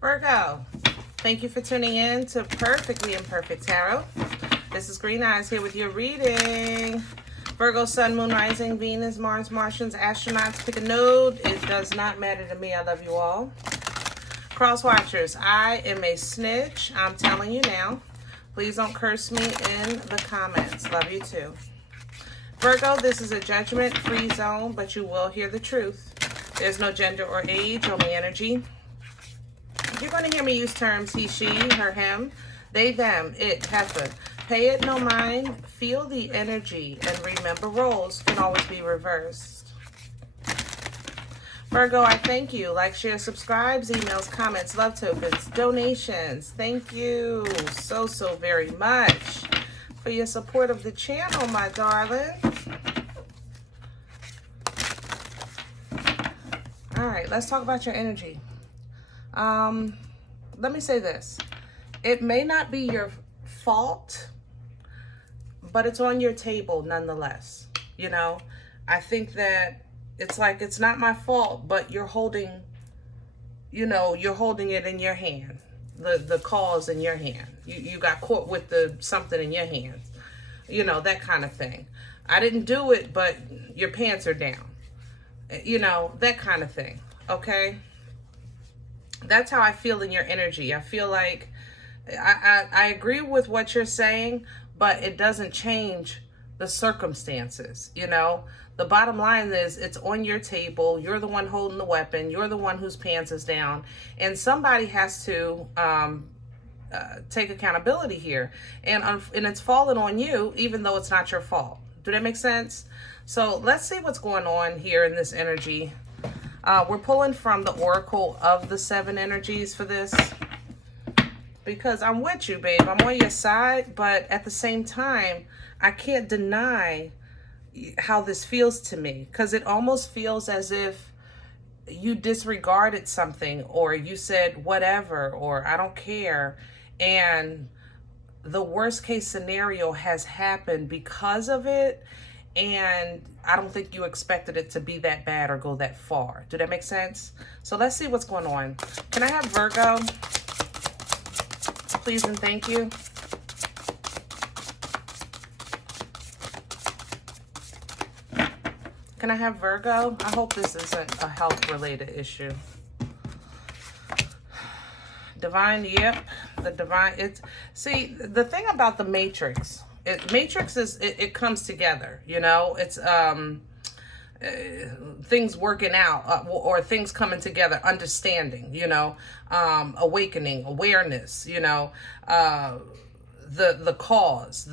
Virgo, thank you for tuning in to Perfectly Imperfect Tarot. This is Green Eyes here with your reading. Virgo, Sun, Moon, Rising, Venus, Mars, Martians, astronauts, pick a node. It does not matter to me. I love you all. Cross watchers, I am a snitch. I'm telling you now. Please don't curse me in the comments. Love you too. Virgo, this is a judgment-free zone, but you will hear the truth. There's no gender or age, only energy. You're going to hear me use terms he, she, her, him, they, them, it, heifer. Pay it no mind, feel the energy, and remember roles can always be reversed. Virgo, I thank you. Like, share, subscribes, emails, comments, love tokens, donations. Thank you so very much for your support of the channel, my darling. All right, let's talk about your energy. Let me say this. It may not be your fault, but it's on your table nonetheless. You know, I think that it's like, it's not my fault, but you're holding, you know, you're holding it in your hand. The cause in your hand. You got caught with something in your hand. You know, that kind of thing. I didn't do it, but your pants are down. You know, that kind of thing. Okay? That's how I feel in your energy. I feel like I agree with what you're saying, but it doesn't change the circumstances. You know, the bottom line is it's on your table. You're the one holding the weapon. You're the one whose pants is down, and somebody has to take accountability here, and it's falling on you, even though it's not your fault. Do that make sense? So let's see what's going on here in this energy. We're pulling from the Oracle of the Seven Energies for this, because I'm with you, babe. I'm on your side, but at the same time, I can't deny how this feels to me, because it almost feels as if you disregarded something, or you said whatever, or I don't care, and the worst case scenario has happened because of it. And I don't think you expected it to be that bad or go that far. Do that make sense? So let's see what's going on. Can I have Virgo? Please and thank you. Can I have Virgo? I hope this isn't a health-related issue. Divine, yep. The divine, it's... See, the thing about the Matrix... Matrix is, it comes together, you know, it's things working out, or things coming together, understanding, you know, awakening, awareness, you know, the cause,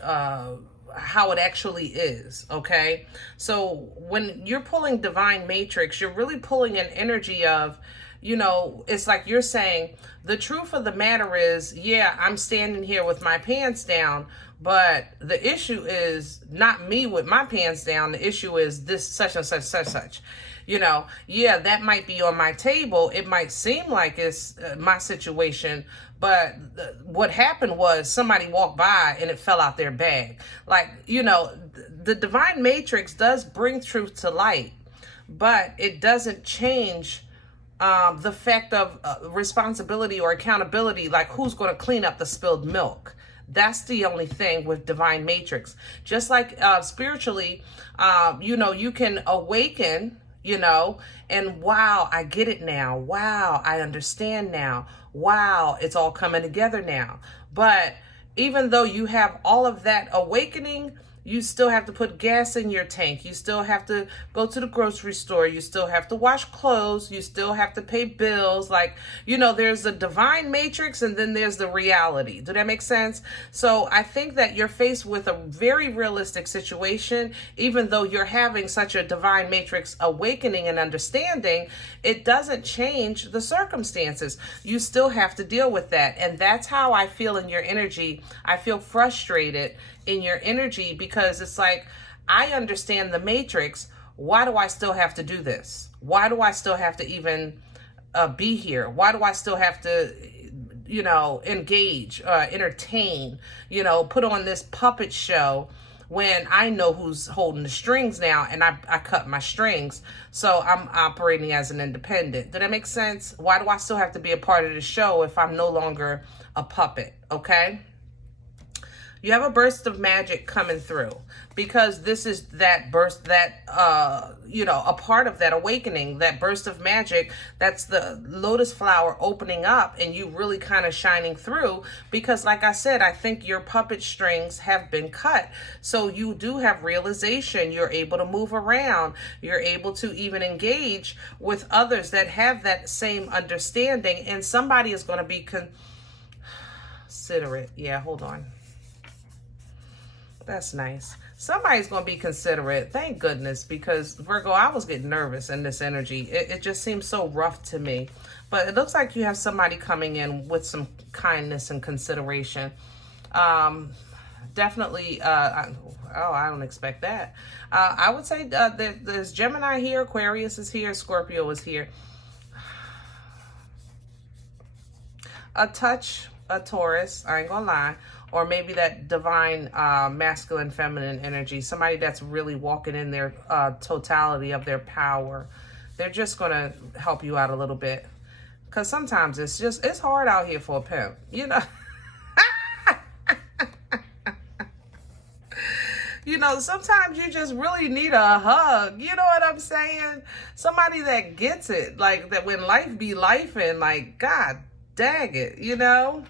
how it actually is, okay? So when you're pulling Divine Matrix, you're really pulling an energy of, you know, it's like you're saying, the truth of the matter is, yeah, I'm standing here with my pants down, but the issue is not me with my pants down. The issue is this such and such. You know, yeah, that might be on my table. It might seem like it's my situation, but what happened was somebody walked by and it fell out their bag. Like, you know, the Divine Matrix does bring truth to light, but it doesn't change the fact of responsibility or accountability, like who's going to clean up the spilled milk. That's the only thing with Divine Matrix. Just like spiritually, you know, you can awaken, you know, and wow, I get it now. Wow, I understand now. Wow, it's all coming together now. But even though you have all of that awakening, you still have to put gas in your tank. You still have to go to the grocery store. You still have to wash clothes. You still have to pay bills. Like, you know, there's a Divine Matrix and then there's the reality. Do that make sense? So I think that you're faced with a very realistic situation. Even though you're having such a Divine Matrix awakening and understanding, it doesn't change the circumstances. You still have to deal with that. And that's how I feel in your energy. I feel frustrated in your energy, because it's like, I understand the Matrix. Why do I still have to do this? Why do I still have to even be here? Why do I still have to, you know, engage, entertain, you know, put on this puppet show when I know who's holding the strings now, and I cut my strings. So I'm operating as an independent. Did that make sense? Why do I still have to be a part of the show if I'm no longer a puppet? Okay. You have a burst of magic coming through, because this is that burst, that, you know, a part of that awakening, that burst of magic. That's the lotus flower opening up and you really kind of shining through, because like I said, I think your puppet strings have been cut. So you do have realization. You're able to move around. You're able to even engage with others that have that same understanding. And somebody is going to be considerate. Yeah, hold on. That's nice. Somebody's going to be considerate. Thank goodness, because Virgo, I was getting nervous in this energy. It just seems so rough to me. But it looks like you have somebody coming in with some kindness and consideration. Definitely, I don't expect that. I would say there's Gemini here, Aquarius is here, Scorpio is here. A touch, a Taurus, I ain't gonna lie. Or maybe that divine masculine, feminine energy. Somebody that's really walking in their totality of their power. They're just going to help you out a little bit. Because sometimes it's hard out here for a pimp. You know? You know, sometimes you just really need a hug. You know what I'm saying? Somebody that gets it. Like, that when life be lifing, like, God dang it, you know?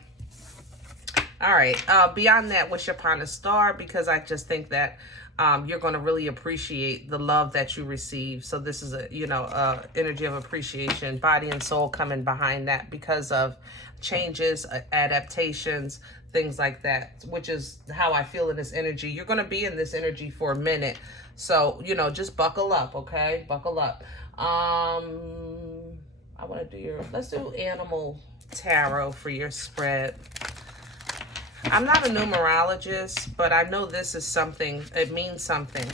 All right, beyond that, wish upon a star, because I just think that you're going to really appreciate the love that you receive. So this is a, you know, energy of appreciation, body and soul coming behind that because of changes, adaptations, things like that, which is how I feel in this energy. You're going to be in this energy for a minute. So, you know, just buckle up, okay? Buckle up. I want to do let's do animal tarot for your spread. I'm not a numerologist, but I know this is something. It means something.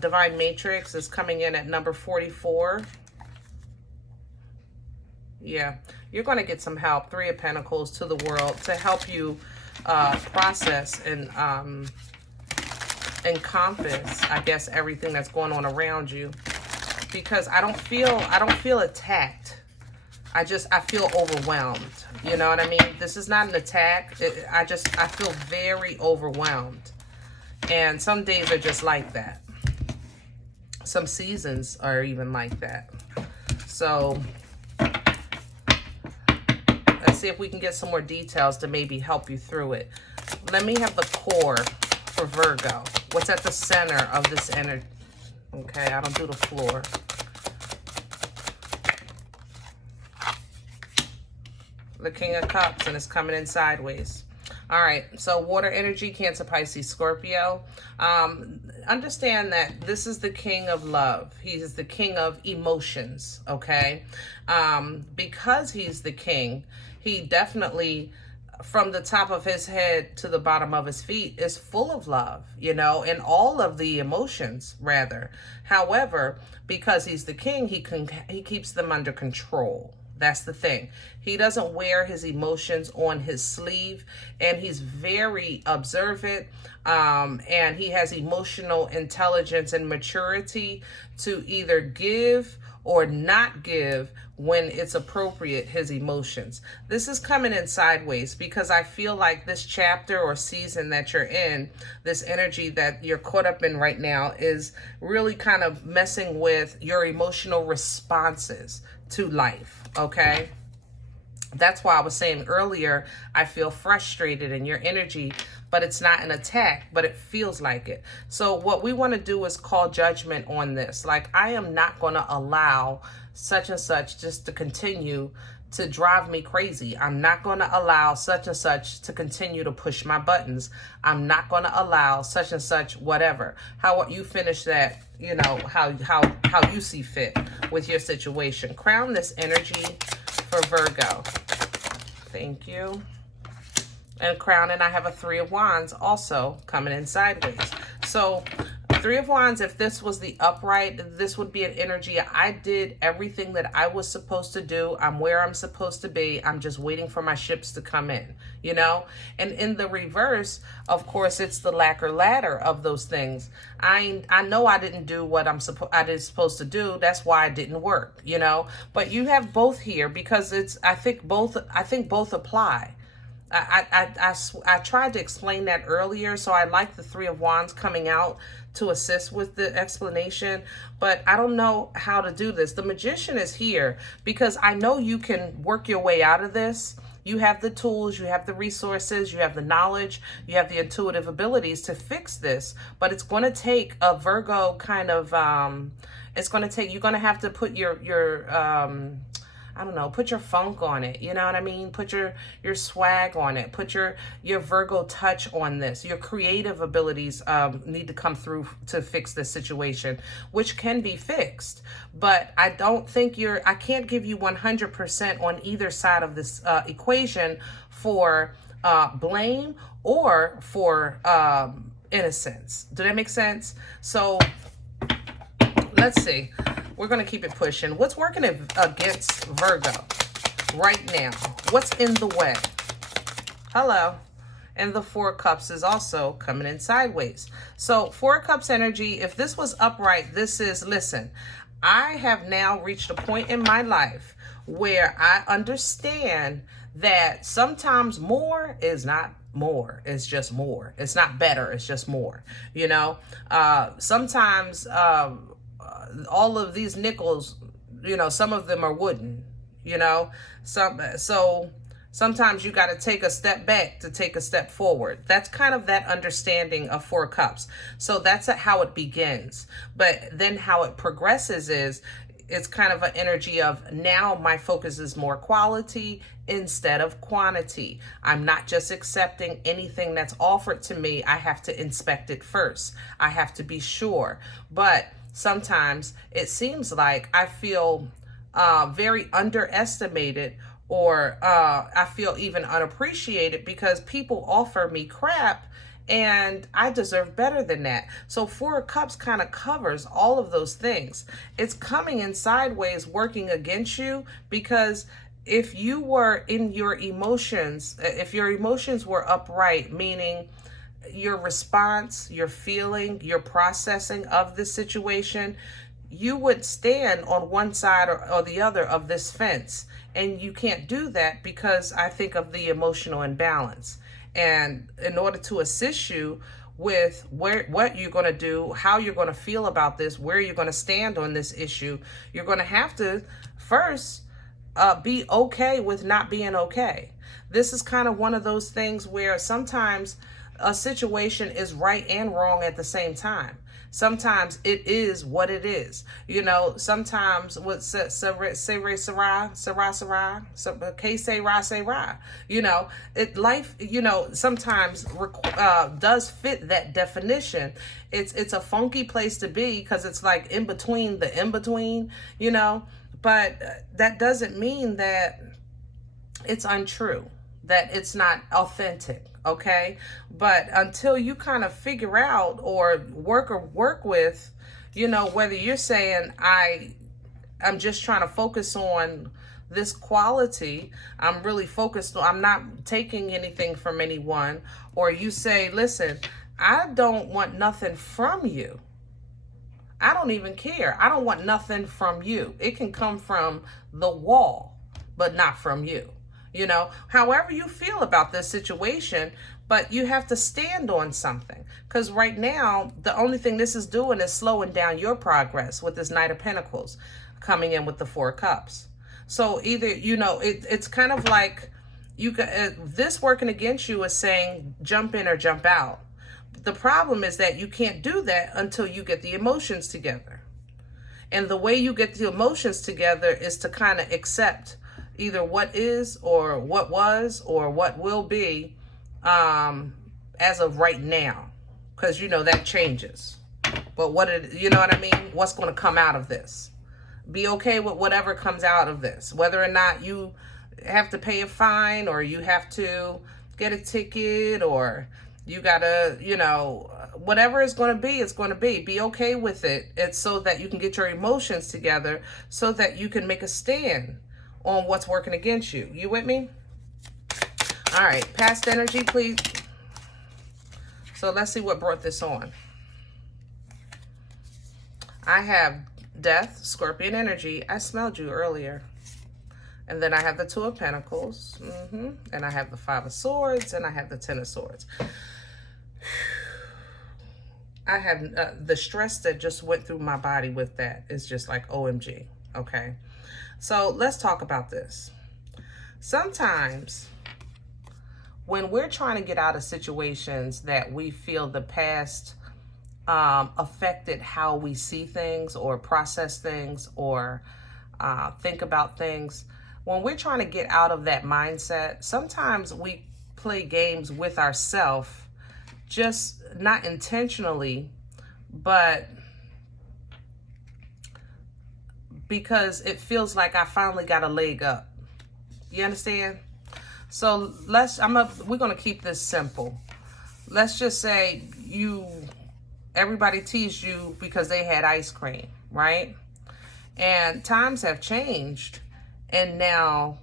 Divine Matrix is coming in at number 44. Yeah, you're going to get some help. 3 of Pentacles to the world to help you process and encompass, I guess, everything that's going on around you. Because I don't feel attacked. I feel overwhelmed. You know what I mean? This is not an attack. I feel very overwhelmed. And some days are just like that. Some seasons are even like that. So let's see if we can get some more details to maybe help you through it. Let me have the core for Virgo. What's at the center of this energy? Okay, I don't do the floor. The King of Cups, and it's coming in sideways. All right, so water energy, Cancer, Pisces, Scorpio. Understand that this is the king of love. He is the king of emotions, okay? Because he's the king, he definitely, from the top of his head to the bottom of his feet, is full of love, you know, and all of the emotions, rather. However, because he's the king, he keeps them under control. That's the thing. He doesn't wear his emotions on his sleeve, and he's very observant, and he has emotional intelligence and maturity to either give or not give when it's appropriate, his emotions. This is coming in sideways because I feel like this chapter or season that you're in, this energy that you're caught up in right now, is really kind of messing with your emotional responses to life. Okay, that's why I was saying earlier, I feel frustrated in your energy, but it's not an attack, but it feels like it. So what we want to do is call judgment on this. Like, I am not going to allow such and such just to continue to drive me crazy. I'm not going to allow such and such to continue to push my buttons. I'm not going to allow such and such whatever. How you finish that, you know, how you see fit with your situation. Crown this energy for Virgo. Thank you. And crown, and I have a 3 of Wands also coming in sideways. So Three of Wands, if this was the upright, this would be an energy. I did everything that I was supposed to do. I'm where I'm supposed to be. I'm just waiting for my ships to come in, you know? And in the reverse, of course, it's the lack or ladder of those things. I know I didn't do what I was supposed to do. That's why it didn't work, you know? But you have both here because I think both apply. I tried to explain that earlier, so I like the Three of Wands coming out to assist with the explanation, but I don't know how to do this. The Magician is here because I know you can work your way out of this. You have the tools, you have the resources, you have the knowledge, you have the intuitive abilities to fix this, but it's going to take a Virgo kind of, it's going to take, you're going to have to put your I don't know, put your funk on it. You know what I mean? Put your swag on it. Put your Virgo touch on this. Your creative abilities need to come through to fix this situation, which can be fixed. But I don't think I can't give you 100% on either side of this equation for blame or for innocence. Do that make sense? So let's see. We're going to keep it pushing. What's working against Virgo right now? What's in the way? Hello. And the Four of Cups is also coming in sideways. So Four of Cups energy, if this was upright, this is, listen, I have now reached a point in my life where I understand that sometimes more is not more. It's just more. It's not better. It's just more. You know, sometimes all of these nickels, you know, some of them are wooden, you know, so sometimes you got to take a step back to take a step forward. That's kind of that understanding of Four Cups. So that's how it begins. But then how it progresses is it's kind of an energy of now my focus is more quality instead of quantity. I'm not just accepting anything that's offered to me. I have to inspect it first. I have to be sure. But sometimes it seems like I feel very underestimated, or I feel even unappreciated because people offer me crap and I deserve better than that. So Four of Cups kind of covers all of those things. It's coming in sideways, working against you, because if you were in your emotions, if your emotions were upright, meaning your response, your feeling, your processing of the situation, you would stand on one side or the other of this fence. And you can't do that because I think of the emotional imbalance. And in order to assist you with what you're going to do, how you're going to feel about this, where you're going to stand on this issue, you're going to have to first be okay with not being okay. This is kind of one of those things where sometimes a situation is right and wrong at the same time. Sometimes it is what it is. You know, sometimes what say ra, you know, life, you know, sometimes does fit that definition. It's a funky place to be because it's like in between the in-between, you know, but that doesn't mean that it's untrue, that it's not authentic. Okay, but until you kind of figure out or work with, you know, whether you're saying I'm just trying to focus on this quality, I'm really focused on, I'm not taking anything from anyone, or you say, listen, I don't want nothing from you. I don't even care. I don't want nothing from you. It can come from the wall, but not from you. You know, however you feel about this situation, but you have to stand on something. Because right now, the only thing this is doing is slowing down your progress with this Knight of Pentacles coming in with the Four of Cups. So either, you know, it's kind of like you got this working against you is saying jump in or jump out. The problem is that you can't do that until you get the emotions together. And the way you get the emotions together is to kind of accept either what is or what was or what will be as of right now, because you know that changes. But you know what I mean? What's going to come out of this? Be okay with whatever comes out of this, whether or not you have to pay a fine or you have to get a ticket or You gotta, you know, whatever it's going to be, it's going to be. Be okay with it. It's so that you can get your emotions together so that you can make a stand on what's working against you. You with me? All right, past energy, please. So let's see what brought this on. I have Death, Scorpion energy. I smelled you earlier. And then I have the Two of Pentacles. And I have the Five of Swords. And I have the Ten of Swords. I have the stress that just went through my body with that is just like OMG. Okay. So let's talk about this. Sometimes when we're trying to get out of situations that we feel the past affected how we see things or process things or think about things, when we're trying to get out of that mindset, sometimes we play games with ourselves, just not intentionally, but because it feels like I finally got a leg up. You understand? So we're gonna keep this simple. Let's just say everybody teased you because they had ice cream, right? And times have changed, and now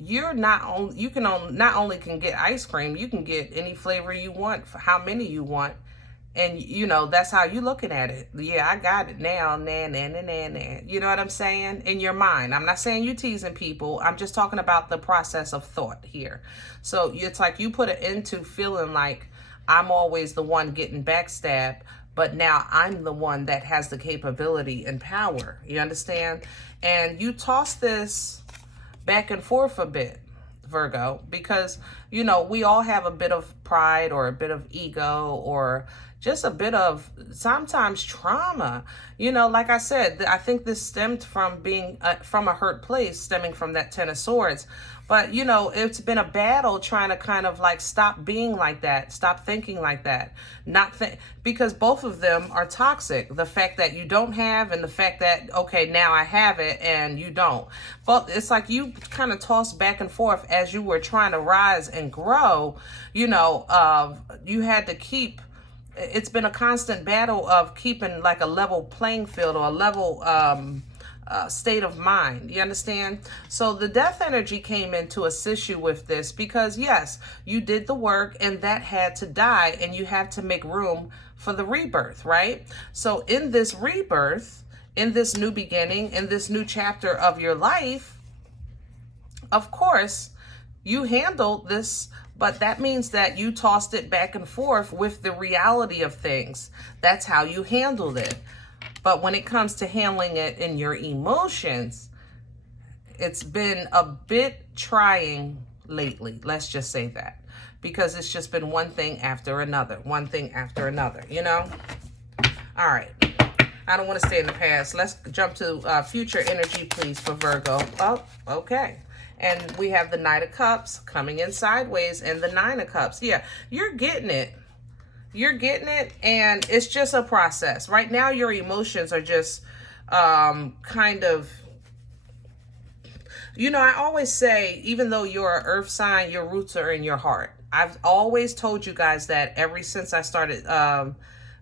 not only can get ice cream, you can get any flavor you want, for how many you want, and you know that's how you looking at it. Yeah, I got it now, nah. You know what I'm saying? In your mind. I'm not saying you teasing people. I'm just talking about the process of thought here. So it's like you put it into feeling like I'm always the one getting backstabbed, but now I'm the one that has the capability and power. You understand? And you toss this back and forth a bit, Virgo, because, you know, we all have a bit of pride or a bit of ego or just a bit of sometimes trauma. You know, like I said, I think this stemmed from being from a hurt place, stemming from that Ten of Swords. But, you know, it's been a battle trying to kind of like stop being like that, stop thinking like that, because both of them are toxic. The fact that you don't have and the fact that, okay, now I have it and you don't. But it's like you kind of toss back and forth as you were trying to rise and grow. You know, you had to keep, it's been a constant battle of keeping like a level playing field or a level state of mind. You understand? So the Death energy came in to assist you with this because yes, you did the work and that had to die and you have to make room for the rebirth, right? So in this rebirth, in this new beginning, in this new chapter of your life, of course, you handled this, but that means that you tossed it back and forth with the reality of things. That's how you handled it. But when it comes to handling it in your emotions, it's been a bit trying lately. Let's just say that. Because it's just been one thing after another. One thing after another, you know? All right. I don't want to stay in the past. Let's jump to future energy, please, for Virgo. Oh, okay. And we have the Knight of Cups coming in sideways and the Nine of Cups. Yeah, you're getting it. You're getting it, and it's just a process. Right now, your emotions are just kind of, you know, I always say, even though you're an earth sign, your roots are in your heart. I've always told you guys that ever since I started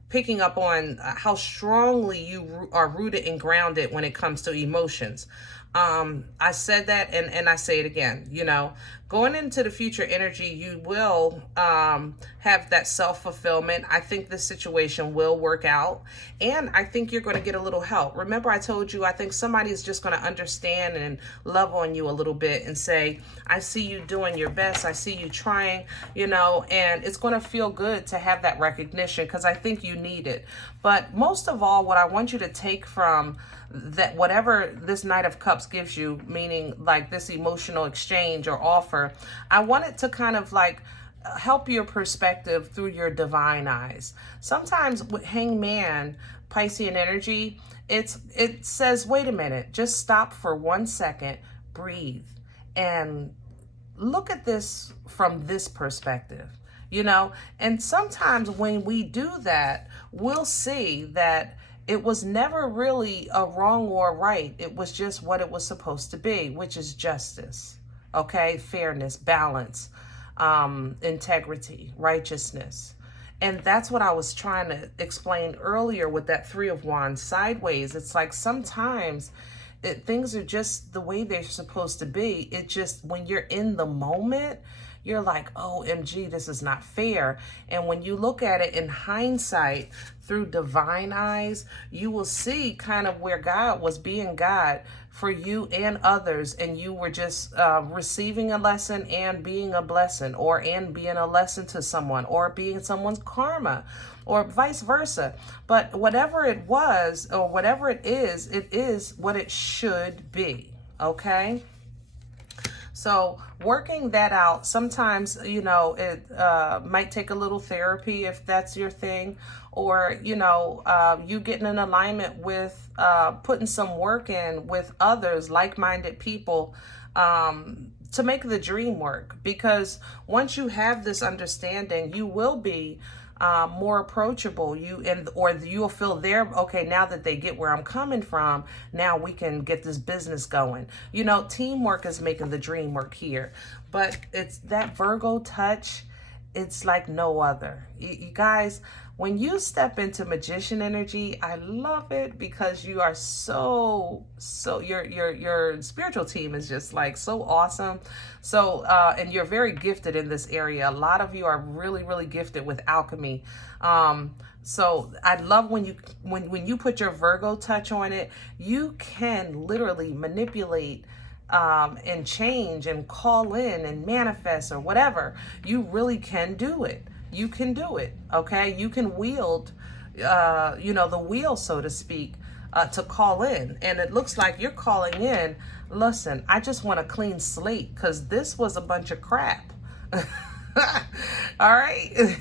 picking up on how strongly you are rooted and grounded when it comes to emotions. I said that and I say it again, you know, going into the future energy, you will have that self-fulfillment. I think this situation will work out, and I think you're going to get a little help. Remember, I told you, I think somebody's just going to understand and love on you a little bit and say, I see you doing your best. I see you trying, you know, and it's going to feel good to have that recognition because I think you need it. But most of all, what I want you to take from that, whatever this Knight of Cups gives you, meaning like this emotional exchange or offer, I want it to kind of like help your perspective through your divine eyes. Sometimes with Hangman, Piscean energy, it says, wait a minute, just stop for 1 second, breathe, and look at this from this perspective, you know? And sometimes when we do that, we'll see that it was never really a wrong or a right. It was just what it was supposed to be, which is justice, okay? Fairness, balance. integrity, righteousness. And that's what I was trying to explain earlier with that Three of Wands sideways. It's like sometimes things are just the way they're supposed to be. It just, when you're in the moment, you're like, oh, OMG, this is not fair. And when you look at it in hindsight through divine eyes, you will see kind of where God was being God for you and others, and you were just receiving a lesson and being a blessing, or and being a lesson to someone, or being someone's karma, or vice versa. But whatever it was, or whatever it is what it should be, okay? So working that out, sometimes, you know, it might take a little therapy if that's your thing, or, you know, you getting in alignment with putting some work in with others, like-minded people, to make the dream work. Because once you have this understanding, you will be more approachable. Or you'll feel there, okay, now that they get where I'm coming from, now we can get this business going. You know, teamwork is making the dream work here. But it's that Virgo touch, it's like no other. You guys, when you step into magician energy, I love it, because you are so your spiritual team is just like so awesome. So and you're very gifted in this area. A lot of you are really gifted with alchemy. So I love when you put your Virgo touch on it, you can literally manipulate and change and call in and manifest or whatever. You really can do it. You can do it, okay? You can wield, you know, the wheel, so to speak, to call in. And it looks like you're calling in, listen, I just want a clean slate, because this was a bunch of crap. All right?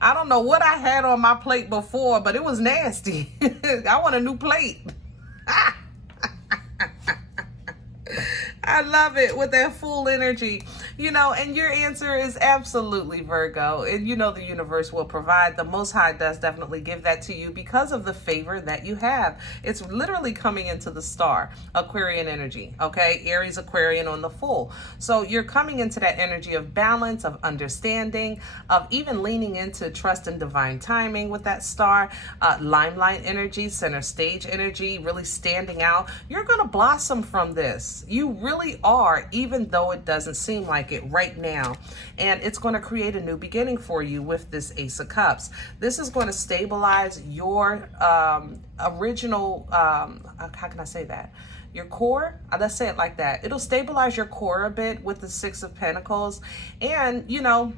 I don't know what I had on my plate before, but it was nasty. I want a new plate. I love it with that full energy, you know, and your answer is absolutely Virgo. And you know, the universe will provide. The Most High does definitely give that to you because of the favor that you have. It's literally coming into the star, Aquarian energy, okay? Aries, Aquarian on the full. So you're coming into that energy of balance, of understanding, of even leaning into trust and divine timing with that star, limelight energy, center stage energy, really standing out. You're going to blossom from this. You really are, even though it doesn't seem like it right now. And it's going to create a new beginning for you with this Ace of Cups. This is going to stabilize your original, how can I say that? Your core, let's say it like that. It'll stabilize your core a bit with the Six of Pentacles. And, you know,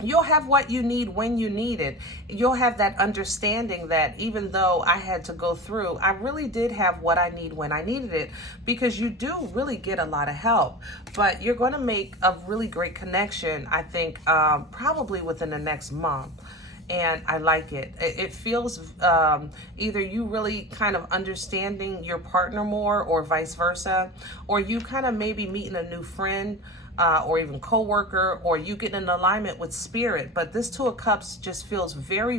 you'll have what you need when you need it. You'll have that understanding that even though I had to go through, I really did have what I need when I needed it, because you do really get a lot of help. But you're going to make a really great connection, I think, probably within the next month. And I like it. It feels either you really kind of understanding your partner more, or vice versa, or you kind of maybe meeting a new friend, or even co-worker, or you get in alignment with spirit. But this Two of Cups just feels very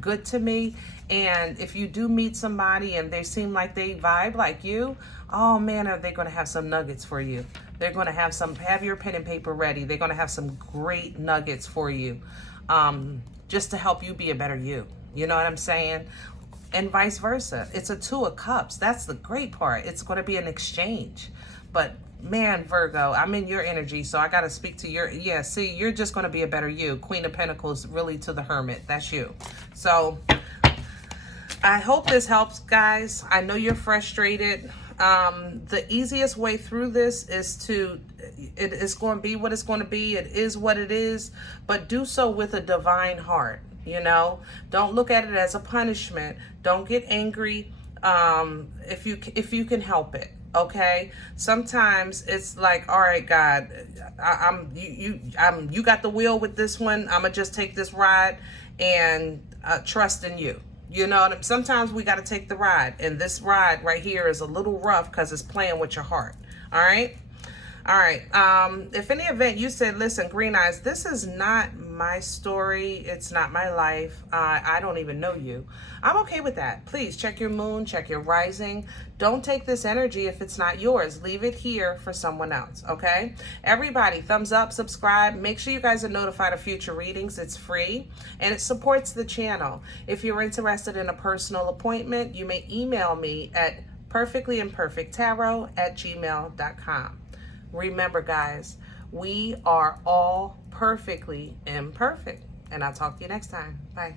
good to me. And if you do meet somebody and they seem like they vibe like you, oh man, are they going to have some nuggets for you. They're going to have your pen and paper ready. They're going to have some great nuggets for you, just to help you be a better you. You know what I'm saying? And vice versa. It's a Two of Cups. That's the great part. It's going to be an exchange. But man, Virgo, I'm in your energy, so I got to speak to your, yeah, see, you're just going to be a better you. Queen of Pentacles, really, to the Hermit. That's you. So I hope this helps, guys. I know you're frustrated. The easiest way through this is it is going to be what it's going to be. It is what it is, but do so with a divine heart. You know, don't look at it as a punishment. Don't get angry. If you can help it. Okay, sometimes it's like, all right, God, you got the wheel with this one. I'm gonna just take this ride and trust in you. You know, sometimes we got to take the ride, and this ride right here is a little rough because it's playing with your heart. All right. If in the event you said, listen, Green Eyes, this is not my story. It's not my life. I don't even know you. I'm okay with that. Please check your moon, check your rising. Don't take this energy if it's not yours. Leave it here for someone else, okay? Everybody, thumbs up, subscribe. Make sure you guys are notified of future readings. It's free, and it supports the channel. If you're interested in a personal appointment, you may email me at perfectlyimperfecttarot@gmail.com. Remember, guys, we are all perfectly imperfect. And I'll talk to you next time. Bye.